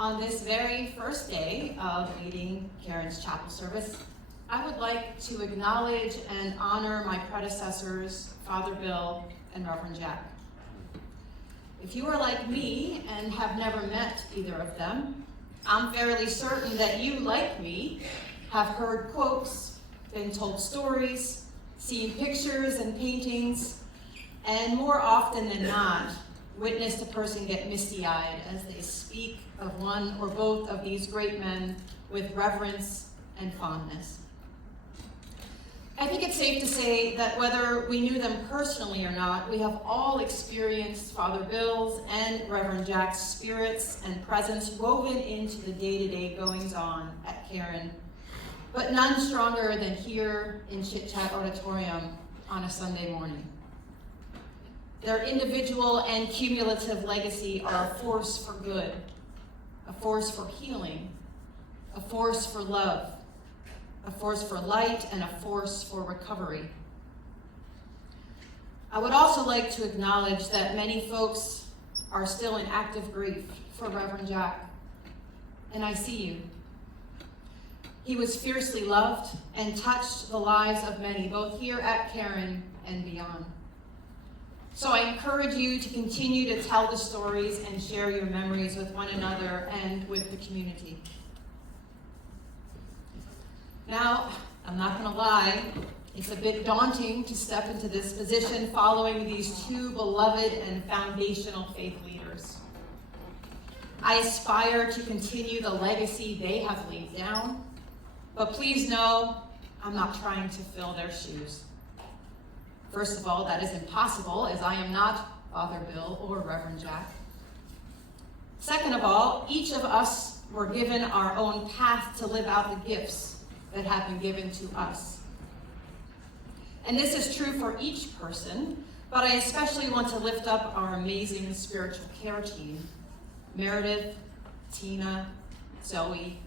On this very first day of leading Caron's chapel service, I would like to acknowledge and honor my predecessors, Father Bill and Reverend Jack. If you are like me and have never met either of them, I'm fairly certain that you, like me, have heard quotes, been told stories, seen pictures and paintings, and more often than not, witnessed a person get misty-eyed as they speak of one or both of these great men with reverence and fondness. I think it's safe to say that whether we knew them personally or not, we have all experienced Father Bill's and Reverend Jack's spirits and presence woven into the day-to-day goings-on at Caron, but none stronger than here in Chit Chat Auditorium on a Sunday morning. Their individual and cumulative legacy are a force for good, a force for healing, a force for love, a force for light, and a force for recovery. I would also like to acknowledge that many folks are still in active grief for Reverend Jack, and I see you. He was fiercely loved and touched the lives of many, both here at Caron and beyond. So I encourage you to continue to tell the stories and share your memories with one another and with the community. Now, I'm not going to lie, it's a bit daunting to step into this position following these two beloved and foundational faith leaders. I aspire to continue the legacy they have laid down, but please know I'm not trying to fill their shoes. First of all, that is impossible, as I am not Father Bill or Reverend Jack. Second of all, each of us were given our own path to live out the gifts that have been given to us. And this is true for each person, but I especially want to lift up our amazing spiritual care team, Meredith, Tina, Zoe,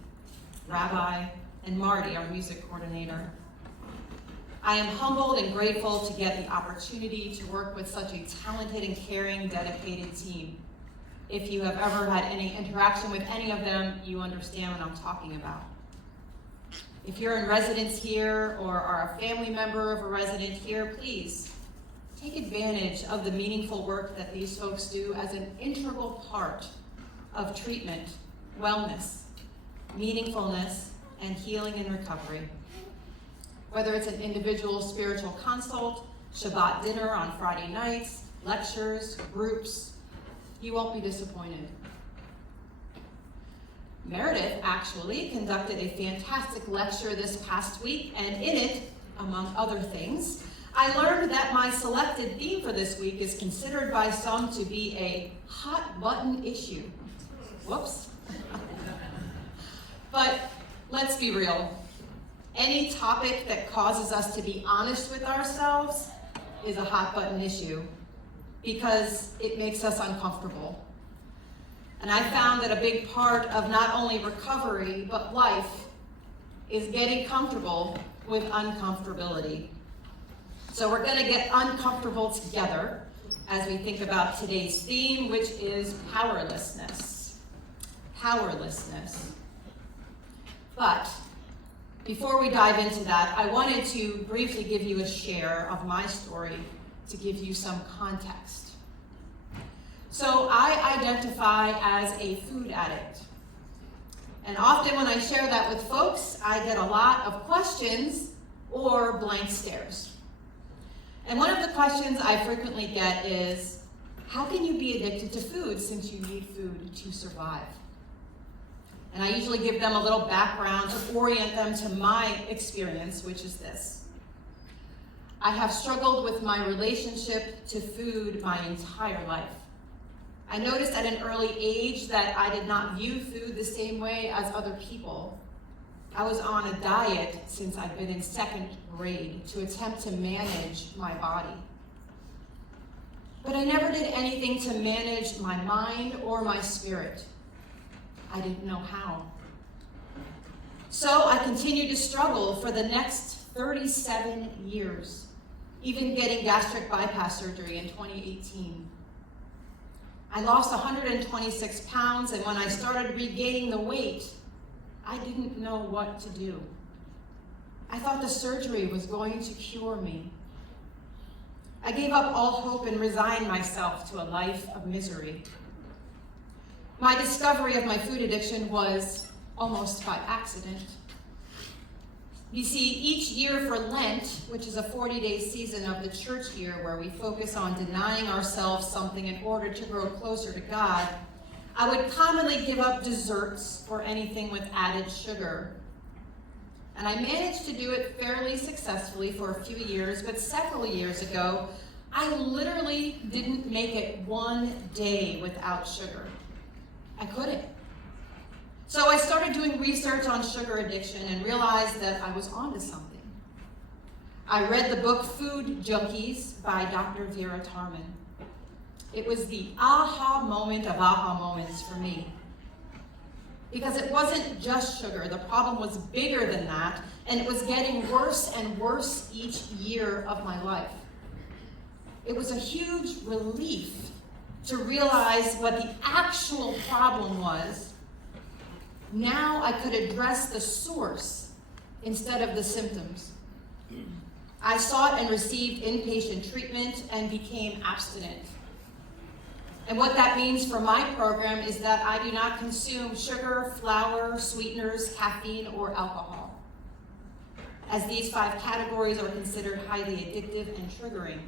Rabbi, and Marty, our music coordinator. I am humbled and grateful to get the opportunity to work with such a talented and caring, dedicated team. If you have ever had any interaction with any of them, you understand what I'm talking about. If you're in residence here or are a family member of a resident here, please take advantage of the meaningful work that these folks do as an integral part of treatment, wellness, meaningfulness, and healing and recovery. Whether it's an individual spiritual consult, Shabbat dinner on Friday nights, lectures, groups, you won't be disappointed. Meredith actually conducted a fantastic lecture this past week, and in it, among other things, I learned that my selected theme for this week is considered by some to be a hot button issue. Whoops. But let's be real. Any topic that causes us to be honest with ourselves is a hot button issue because it makes us uncomfortable. And I found that a big part of not only recovery, but life is getting comfortable with uncomfortability. So we're going to get uncomfortable together as we think about today's theme, which is powerlessness. Powerlessness. But before we dive into that, I wanted to briefly give you a share of my story to give you some context. So I identify as a food addict. And often when I share that with folks, I get a lot of questions or blank stares. And one of the questions I frequently get is, how can you be addicted to food since you need food to survive? And I usually give them a little background to orient them to my experience, which is this. I have struggled with my relationship to food my entire life. I noticed at an early age that I did not view food the same way as other people. I was on a diet since I'd been in second grade to attempt to manage my body. But I never did anything to manage my mind or my spirit. I didn't know how. So I continued to struggle for the next 37 years, even getting gastric bypass surgery in 2018. I lost 126 pounds, and when I started regaining the weight, I didn't know what to do. I thought the surgery was going to cure me. I gave up all hope and resigned myself to a life of misery. My discovery of my food addiction was almost by accident. You see, each year for Lent, which is a 40-day season of the church year where we focus on denying ourselves something in order to grow closer to God, I would commonly give up desserts or anything with added sugar. And I managed to do it fairly successfully for a few years, but several years ago, I literally didn't make it one day without sugar. I couldn't. So I started doing research on sugar addiction and realized that I was onto something. I read the book Food Junkies by Dr. Vera Tarman. It was the aha moment of aha moments for me. Because it wasn't just sugar, the problem was bigger than that, and it was getting worse and worse each year of my life. It was a huge relief to realize what the actual problem was. Now I could address the source instead of the symptoms. I sought and received inpatient treatment and became abstinent. And what that means for my program is that I do not consume sugar, flour, sweeteners, caffeine, or alcohol, as these 5 categories are considered highly addictive and triggering.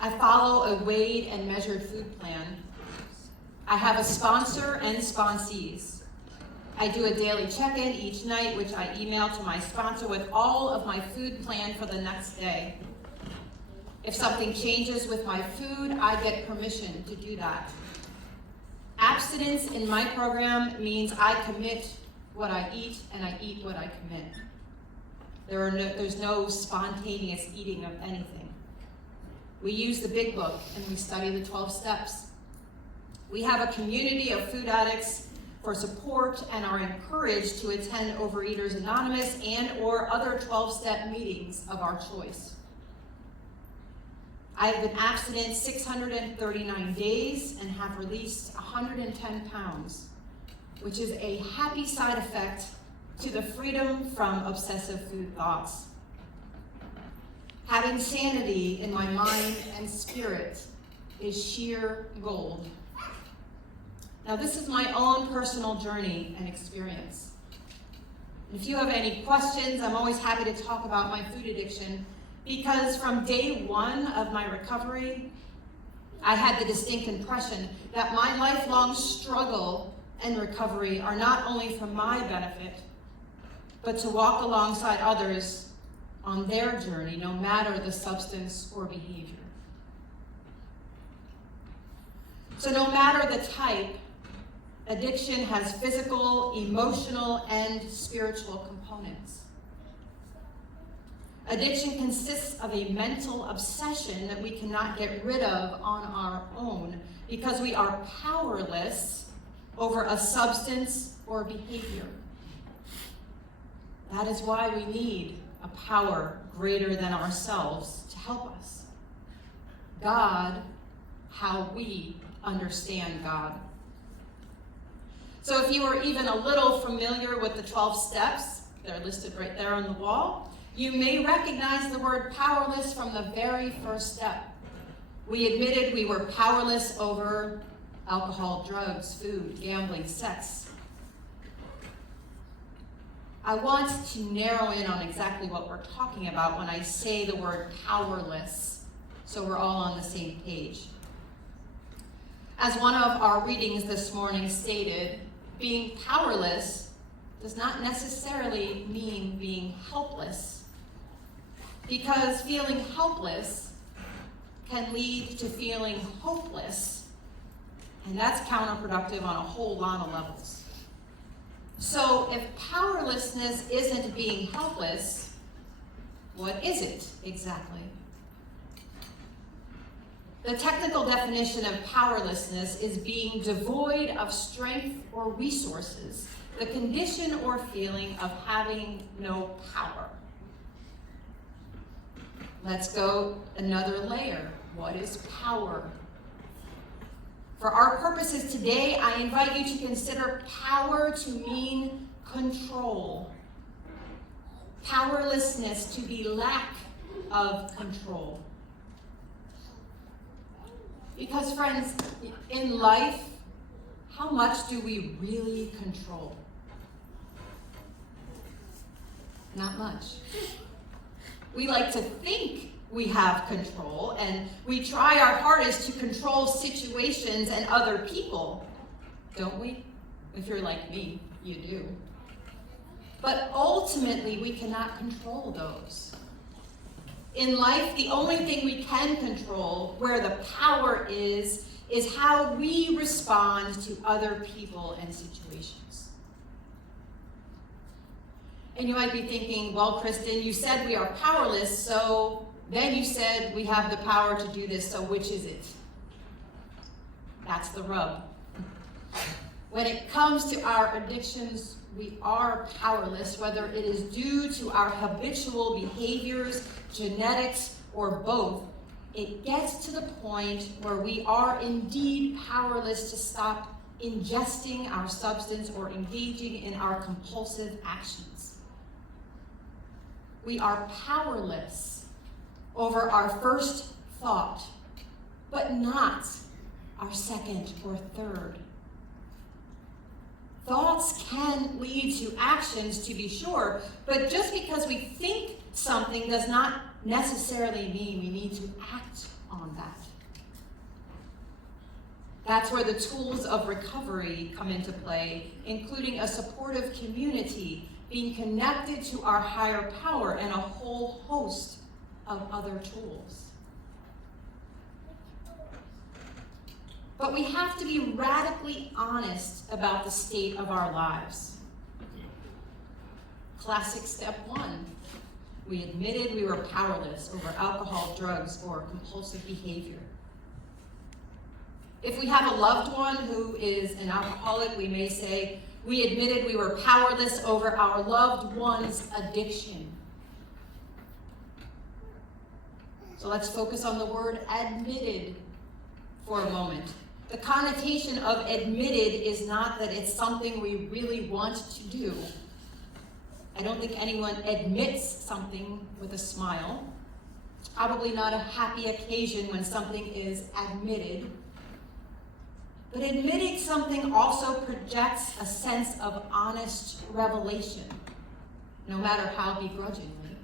I follow a weighed and measured food plan. I have a sponsor and sponsees. I do a daily check-in each night, which I email to my sponsor with all of my food plan for the next day. If something changes with my food, I get permission to do that. Abstinence in my program means I commit what I eat and I eat what I commit. There's no spontaneous eating of anything. We use the big book and we study the 12 steps. We have a community of food addicts for support and are encouraged to attend Overeaters Anonymous and or other 12-step meetings of our choice. I have been abstinent 639 days and have released 110 pounds, which is a happy side effect to the freedom from obsessive food thoughts. Having sanity in my mind and spirit is sheer gold. Now, this is my own personal journey and experience. If you have any questions, I'm always happy to talk about my food addiction, because from day one of my recovery, I had the distinct impression that my lifelong struggle and recovery are not only for my benefit, but to walk alongside others on their journey, no matter the substance or behavior. So no matter the type, addiction has physical, emotional, and spiritual components. Addiction consists of a mental obsession that we cannot get rid of on our own because we are powerless over a substance or behavior. That is why we need a power greater than ourselves to help us. God, how we understand God. So if you are even a little familiar with the 12 steps, they're listed right there on the wall, you may recognize the word powerless from the very first step. We admitted we were powerless over alcohol, drugs, food, gambling, sex. I want to narrow in on exactly what we're talking about when I say the word powerless, so we're all on the same page. As one of our readings this morning stated, being powerless does not necessarily mean being helpless, because feeling helpless can lead to feeling hopeless, and that's counterproductive on a whole lot of levels. So if powerlessness isn't being helpless, what is it exactly? The technical definition of powerlessness is being devoid of strength or resources, the condition or feeling of having no power. Let's go another layer. What is power? For our purposes today, I invite you to consider power to mean control. Powerlessness to be lack of control. Because friends, in life, how much do we really control? Not much. We like to think we have control, and we try our hardest to control situations and other people, don't we? If you're like me, you do. But ultimately, we cannot control those. In life, the only thing we can control, where the power is how we respond to other people and situations. And you might be thinking, well, Kristen, you said we are powerless, so then you said we have the power to do this, so which is it? That's the rub. When it comes to our addictions, we are powerless, whether it is due to our habitual behaviors, genetics, or both. It gets to the point where we are indeed powerless to stop ingesting our substance or engaging in our compulsive actions. We are powerless over our first thought, but not our second or third. Thoughts can lead to actions, to be sure, but just because we think something does not necessarily mean we need to act on that. That's where the tools of recovery come into play, including a supportive community, being connected to our higher power, and a whole host of other tools. But we have to be radically honest about the state of our lives. Classic step one. We admitted we were powerless over alcohol, drugs, or compulsive behavior. If we have a loved one who is an alcoholic, we may say, we admitted we were powerless over our loved one's addiction. So let's focus on the word admitted for a moment. The connotation of admitted is not that it's something we really want to do. I don't think anyone admits something with a smile. It's probably not a happy occasion when something is admitted. But admitting something also projects a sense of honest revelation, no matter how begrudgingly.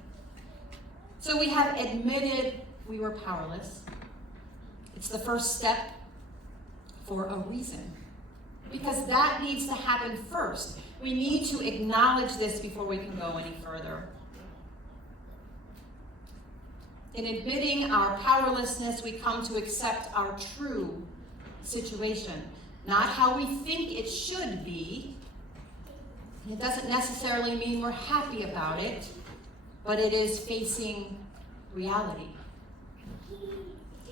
So we have admitted we were powerless. It's the first step for a reason, because that needs to happen first. We need to acknowledge this before we can go any further. In admitting our powerlessness, we come to accept our true situation, not how we think it should be. It doesn't necessarily mean we're happy about it, but it is facing reality.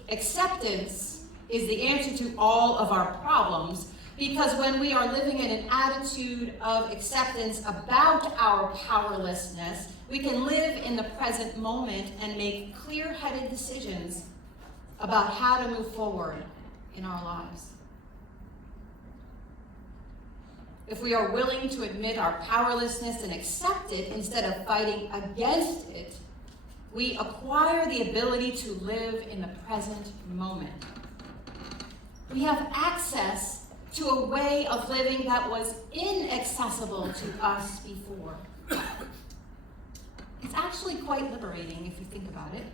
Acceptance is the answer to all of our problems, because when we are living in an attitude of acceptance about our powerlessness, we can live in the present moment and make clear-headed decisions about how to move forward in our lives. If we are willing to admit our powerlessness and accept it instead of fighting against it, we acquire the ability to live in the present moment. We have access to a way of living that was inaccessible to us before. It's actually quite liberating if you think about it.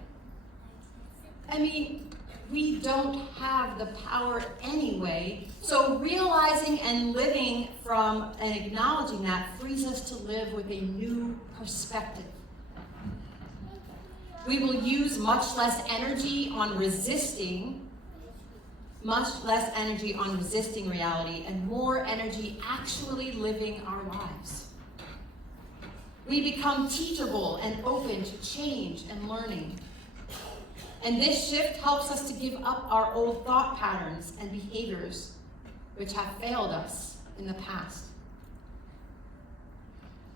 I mean, we don't have the power anyway, so realizing and living from and acknowledging that frees us to live with a new perspective. We will use much less energy on resisting reality, and more energy actually living our lives. We become teachable and open to change and learning. And this shift helps us to give up our old thought patterns and behaviors which have failed us in the past.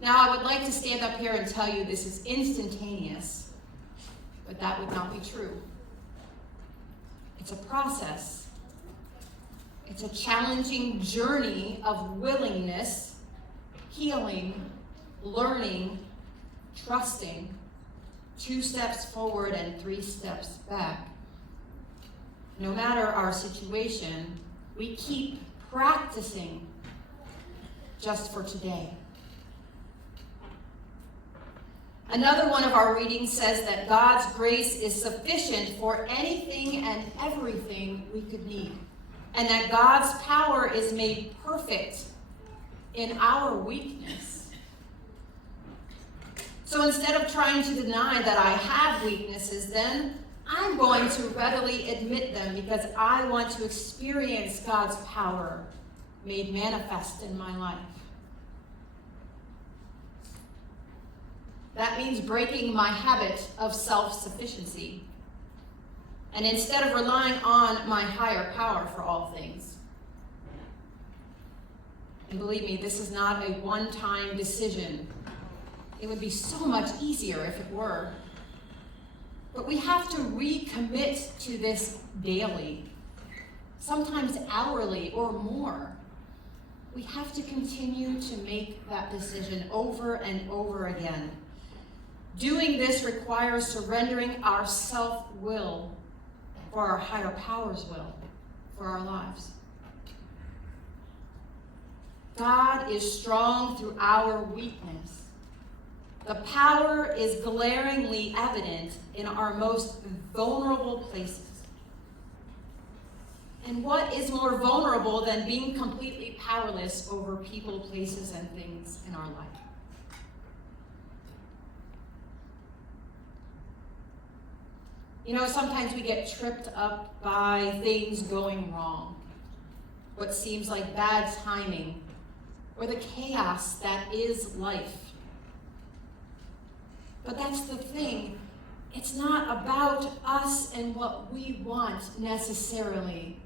Now, I would like to stand up here and tell you this is instantaneous, but that would not be true. It's a process. It's a challenging journey of willingness, healing, learning, trusting, 2 steps forward and 3 steps back. No matter our situation, we keep practicing just for today. Another one of our readings says that God's grace is sufficient for anything and everything we could need, and that God's power is made perfect in our weakness. So instead of trying to deny that I have weaknesses, then I'm going to readily admit them because I want to experience God's power made manifest in my life. That means breaking my habit of self-sufficiency. And instead of relying on my higher power for all things. And believe me, this is not a one-time decision. It would be so much easier if it were. But we have to recommit to this daily, sometimes hourly or more. We have to continue to make that decision over and over again. Doing this requires surrendering our self-will for our higher power's will for our lives. God is strong through our weakness. The power is glaringly evident in our most vulnerable places. And what is more vulnerable than being completely powerless over people, places, and things in our life? You know, sometimes we get tripped up by things going wrong, what seems like bad timing, or the chaos that is life. But that's the thing. It's not about us and what we want necessarily.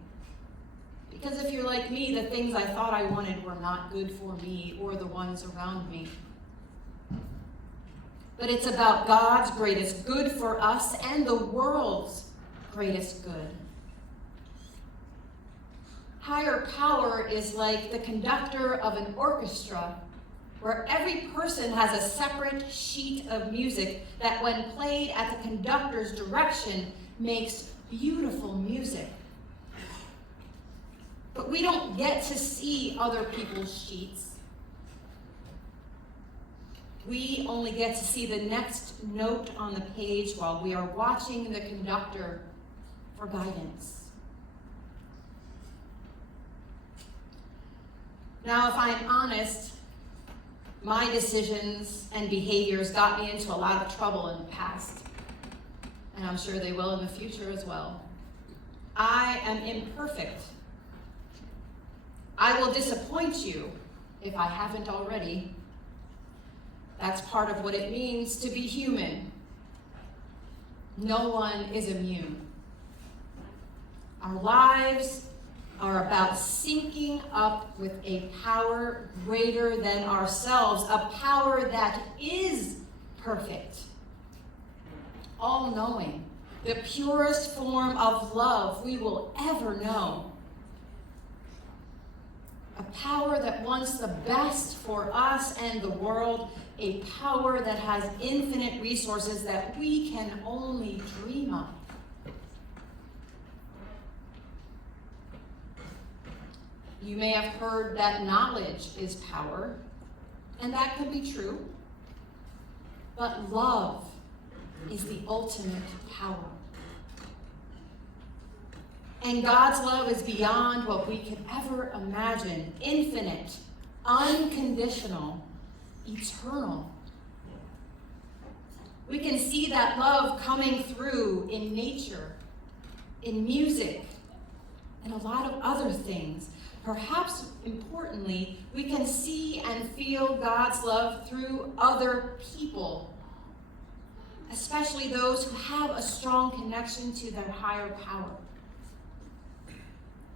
Because if you're like me, the things I thought I wanted were not good for me or the ones around me. But it's about God's greatest good for us and the world's greatest good. Higher power is like the conductor of an orchestra, where every person has a separate sheet of music that, when played at the conductor's direction, makes beautiful music. But we don't get to see other people's sheets. We only get to see the next note on the page while we are watching the conductor for guidance. Now, if I'm honest, my decisions and behaviors got me into a lot of trouble in the past, and I'm sure they will in the future as well. I am imperfect. I will disappoint you if I haven't already. That's part of what it means to be human. No one is immune. Our lives are about syncing up with a power greater than ourselves, a power that is perfect, all-knowing, the purest form of love we will ever know. A power that wants the best for us and the world, a power that has infinite resources that we can only dream of. You may have heard that knowledge is power, and that could be true, but love is the ultimate power. And God's love is beyond what we could ever imagine, infinite, unconditional, eternal. We can see that love coming through in nature, in music, and a lot of other things. Perhaps importantly, we can see and feel God's love through other people, especially those who have a strong connection to their higher power.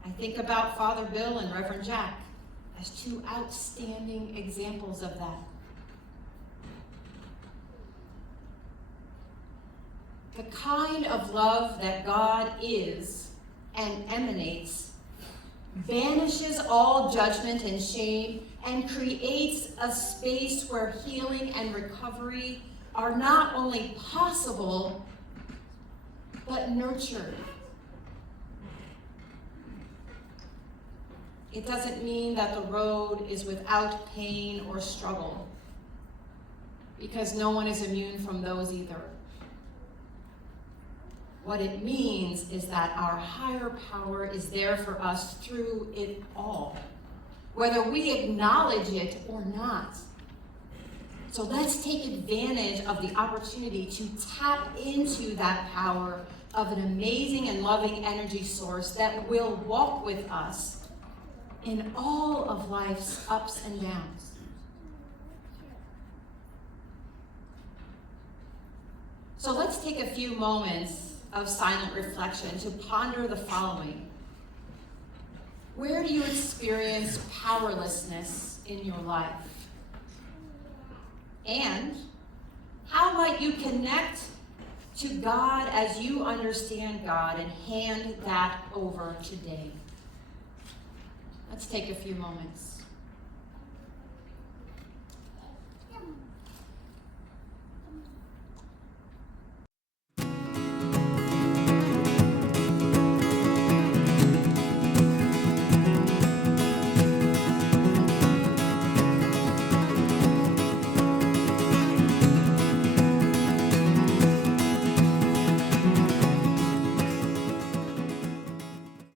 I think about Father Bill and Reverend Jack as 2 outstanding examples of that. The kind of love that God is and emanates banishes all judgment and shame, and creates a space where healing and recovery are not only possible, but nurtured. It doesn't mean that the road is without pain or struggle, because no one is immune from those either. What it means is that our higher power is there for us through it all, whether we acknowledge it or not. So let's take advantage of the opportunity to tap into that power of an amazing and loving energy source that will walk with us in all of life's ups and downs. So let's take a few moments of silent reflection to ponder the following. Where do you experience powerlessness in your life? And how might you connect to God as you understand God and hand that over today? Let's take a few moments.